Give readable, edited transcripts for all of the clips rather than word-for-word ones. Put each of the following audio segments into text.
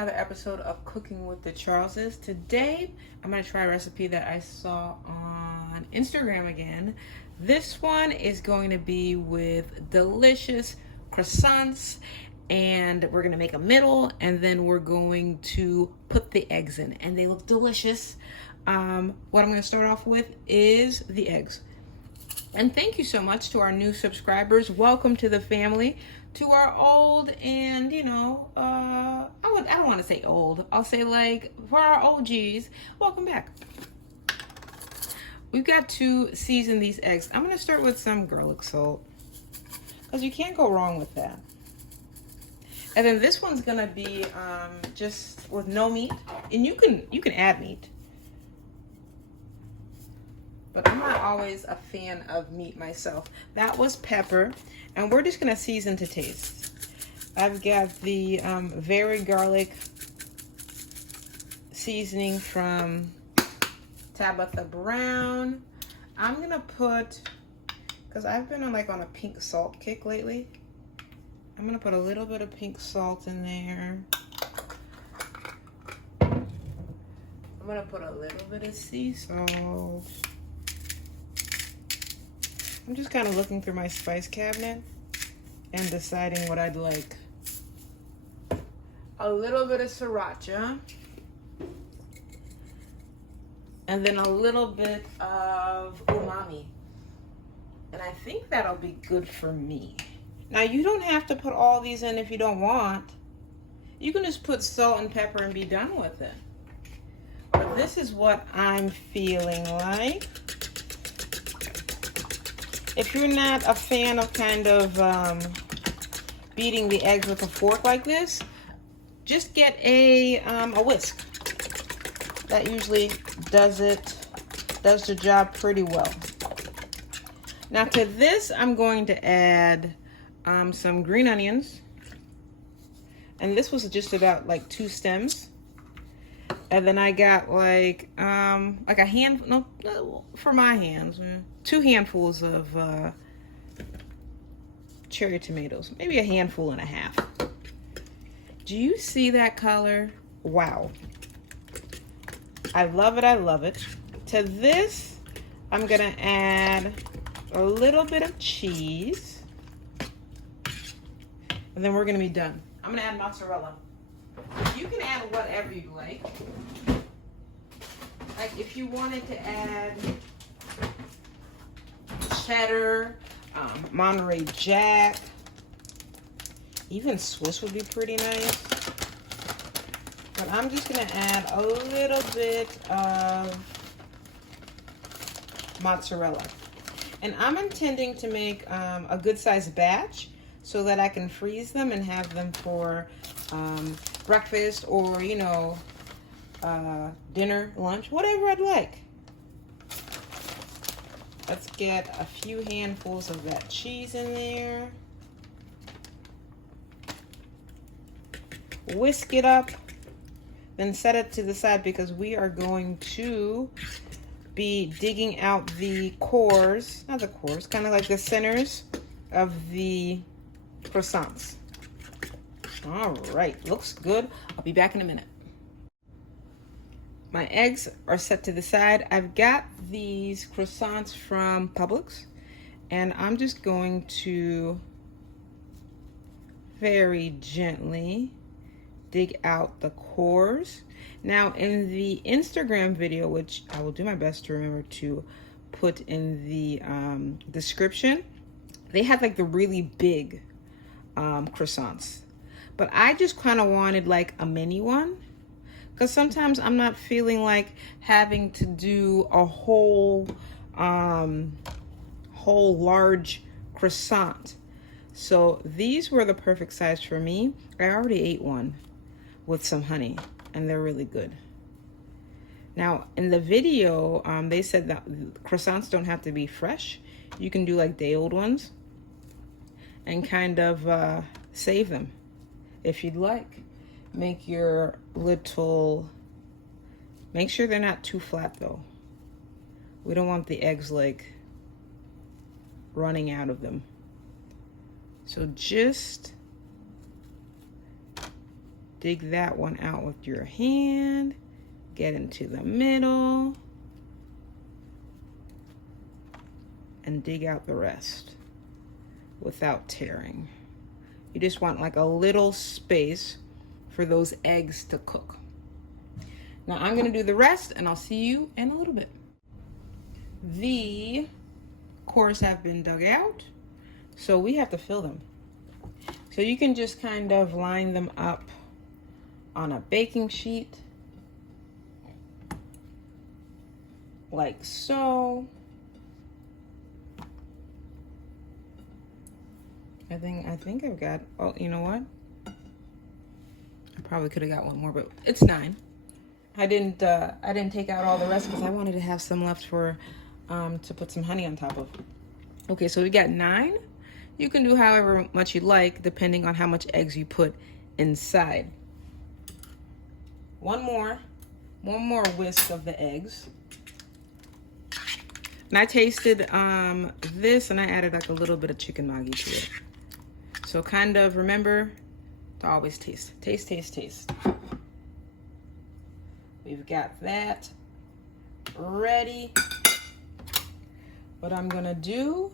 another episode of Cooking with the Charleses. Today, I'm going to try a recipe that I saw on Instagram again. This one is going to be with delicious croissants, and we're going to make a middle, and then we're going to put the eggs in, and they look delicious. What I'm going to start off with is the eggs. And thank you so much to our new subscribers. Welcome to the family. To our old and, I don't want to say old. I'll say like for our OGs, welcome back. We've got to season these eggs. I'm going to start with some garlic salt because you can't go wrong with that. And then this one's going to be just with no meat. And you can add meat. But I'm not always a fan of meat myself. That was pepper. And we're just going to season to taste. I've got the very garlic seasoning from Tabitha Brown. I'm going to put, because I've been on a pink salt kick lately. I'm going to put a little bit of pink salt in there. I'm going to put a little bit of sea salt. I'm just kind of looking through my spice cabinet and deciding what I'd like. A little bit of sriracha. And then a little bit of umami. And I think that'll be good for me. Now, you don't have to put all these in if you don't want. You can just put salt and pepper and be done with it. But this is what I'm feeling like. If you're not a fan of kind of beating the eggs with a fork like this, just get a whisk. That usually does the job pretty well. Now to this, I'm going to add some green onions. And this was just about like 2 stems. And then I got like a hand, no, for my hands, 2 handfuls of cherry tomatoes, maybe a handful and a half. Do you see that color? Wow. I love it, I love it. To this, I'm gonna add a little bit of cheese. And then we're gonna be done. I'm gonna add mozzarella. You can add whatever you like. Like if you wanted to add cheddar, Monterey Jack, even Swiss would be pretty nice. But I'm just gonna add a little bit of mozzarella. And I'm intending to make a good sized batch so that I can freeze them and have them for breakfast or, dinner, lunch, whatever I'd like. Let's get a few handfuls of that cheese in there. Whisk it up, then set it to the side because we are going to be digging out the cores, not the cores, kind of like the centers of the croissants. All right, looks good. I'll be back in a minute. My eggs are set to the side. I've got these croissants from Publix, and I'm just going to very gently dig out the cores. Now, in the Instagram video, which I will do my best to remember to put in the description, they had like the really big croissants. But I just kind of wanted like a mini one. Because sometimes I'm not feeling like having to do a whole large croissant. So these were the perfect size for me. I already ate one with some honey, and they're really good. Now, in the video, they said that croissants don't have to be fresh. You can do like day-old ones and kind of save them if you'd like. Make your little, make sure they're not too flat though. We don't want the eggs like running out of them. So just dig that one out with your hand, get into the middle, and dig out the rest without tearing. You just want like a little space for those eggs to cook. Now I'm gonna do the rest and I'll see you in a little bit. The cores have been dug out, so we have to fill them. So you can just kind of line them up on a baking sheet, like so. I think I've got, oh, you know what? I probably could have got one more, but it's 9. I didn't take out all the rest because I wanted to have some left for to put some honey on top of. Okay, so we got 9. You can do however much you like depending on how much eggs you put inside. One more whisk of the eggs. And I tasted this and I added like a little bit of chicken maggi to it. So kind of remember to always taste. Taste, taste, taste. We've got that ready. What I'm gonna do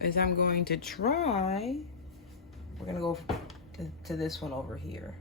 is I'm going to try, we're gonna go to this one over here.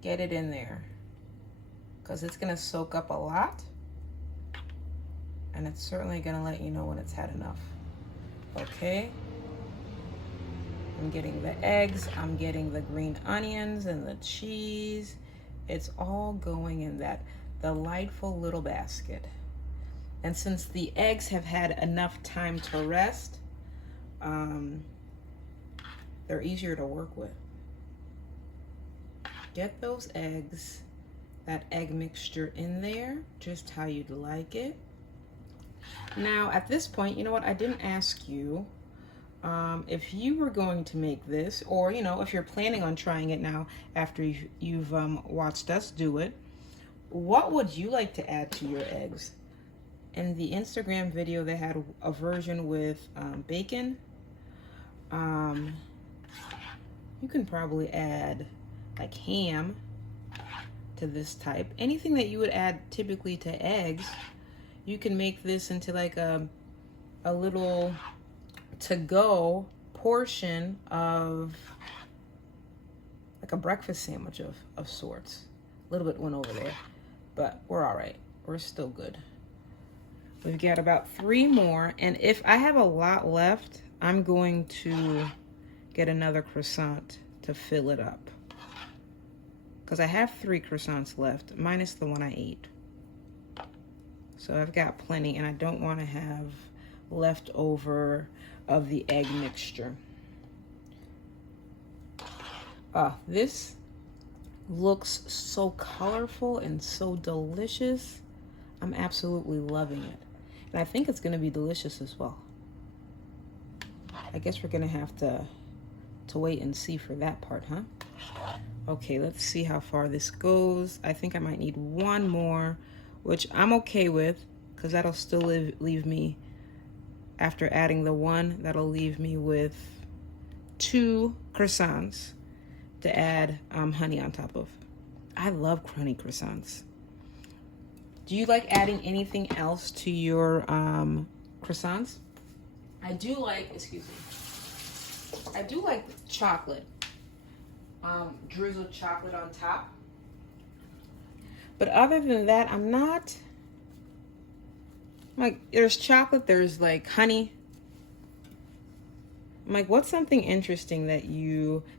Get it in there, because it's gonna soak up a lot. And it's certainly gonna let you know when it's had enough. Okay. I'm getting the eggs, I'm getting the green onions and the cheese. It's all going in that delightful little basket. And since the eggs have had enough time to rest, they're easier to work with. Get those eggs, that egg mixture in there, just how you'd like it. Now, at this point, you know what? I didn't ask you if you were going to make this, or, you know, if you're planning on trying it now after you've watched us do it, what would you like to add to your eggs? In the Instagram video, they had a version with bacon. You can probably add like ham to this type. Anything that you would add typically to eggs, you can make this into like a little to-go portion of like a breakfast sandwich of sorts. A little bit went over there, but we're all right. We're still good. We've got about 3 more, and if I have a lot left, I'm going to get another croissant to fill it up. Because I have 3 croissants left, minus the one I ate. So I've got plenty, and I don't want to have leftover of the egg mixture. This looks so colorful and so delicious. I'm absolutely loving it. And I think it's going to be delicious as well. I guess we're going to have to wait and see for that part, huh? Okay, let's see how far this goes. I think I might need 1 more, which I'm okay with, because that'll still leave me, after adding the 1, that'll leave me with 2 croissants to add honey on top of. I love honey croissants. Do you like adding anything else to your croissants? I do like, I do like chocolate. Drizzled chocolate on top. But other than that, I'm not, like, there's chocolate, there's like honey. I'm like, what's something interesting that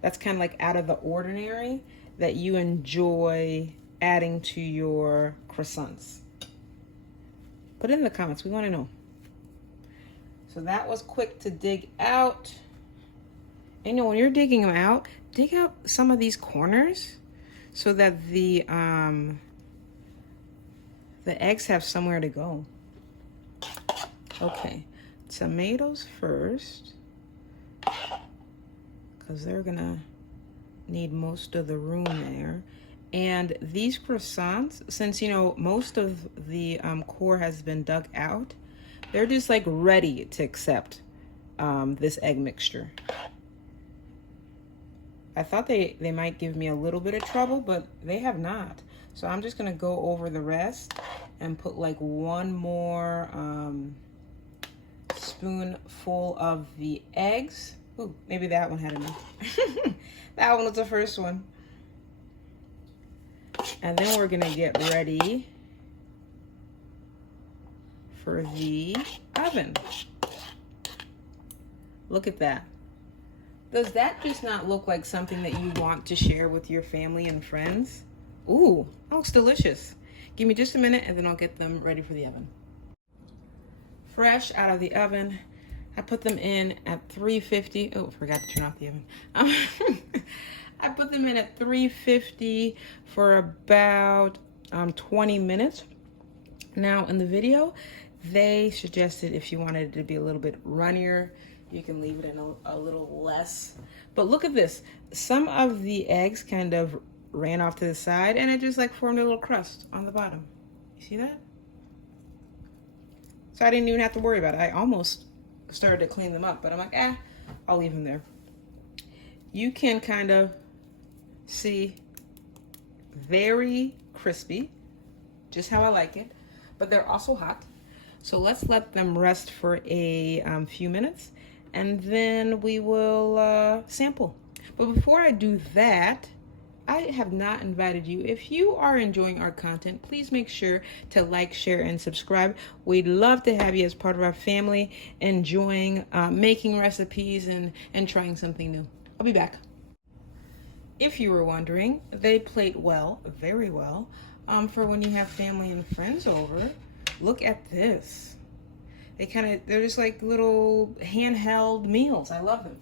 that's kind of like out of the ordinary that you enjoy adding to your croissants? Put it in the comments, we want to know. So that was quick to dig out. And you know, when you're digging them out, dig out some of these corners so that the eggs have somewhere to go. Okay, tomatoes first, because they're gonna need most of the room there. And these croissants, since, you know, most of the core has been dug out, they're just like ready to accept this egg mixture. I thought they might give me a little bit of trouble, but they have not. So I'm just gonna go over the rest and put like one more spoonful of the eggs. Ooh, maybe that one had enough. That one was the first one. And then we're gonna get ready for the oven. Look at that. Does that just not look like something that you want to share with your family and friends? Ooh, that looks delicious. Give me just a minute and then I'll get them ready for the oven. Fresh out of the oven. I put them in at 350. Oh, forgot to turn off the oven. I put them in at 350 for about 20 minutes. Now in the video, they suggested if you wanted it to be a little bit runnier, you can leave it in a little less. But look at this. Some of the eggs kind of ran off to the side and it just like formed a little crust on the bottom. You see that? So I didn't even have to worry about it. I almost started to clean them up, but I'm like, I'll leave them there. You can kind of see very crispy, just how I like it, but they're also hot. So let's let them rest for a few minutes and then we will sample. But before I do that, I have not invited you. If you are enjoying our content, please make sure to like, share, and subscribe. We'd love to have you as part of our family, enjoying making recipes and trying something new. I'll be back. If you were wondering, they plate well, very well, for when you have family and friends over. Look at this. They're just like little handheld meals. I love them.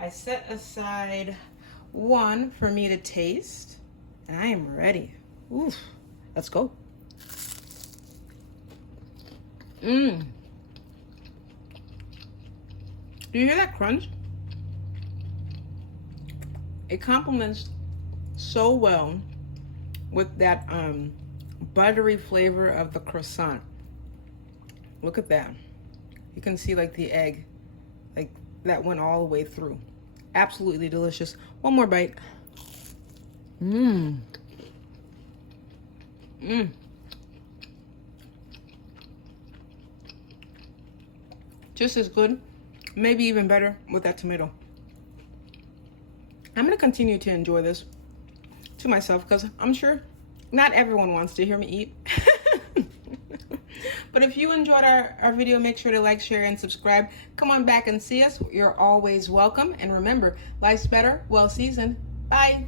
I set aside one for me to taste, and I am ready. Oof, let's go. Do you hear that crunch? It complements so well with that buttery flavor of the croissant. Look at that. You can see like the egg, like that went all the way through. Absolutely delicious. One more bite. Just as good, maybe even better with that tomato. I'm gonna continue to enjoy this to myself because I'm sure not everyone wants to hear me eat. But if you enjoyed our video, make sure to like, share, and subscribe. Come on back and see us. You're always welcome. And remember, life's better, well seasoned. Bye.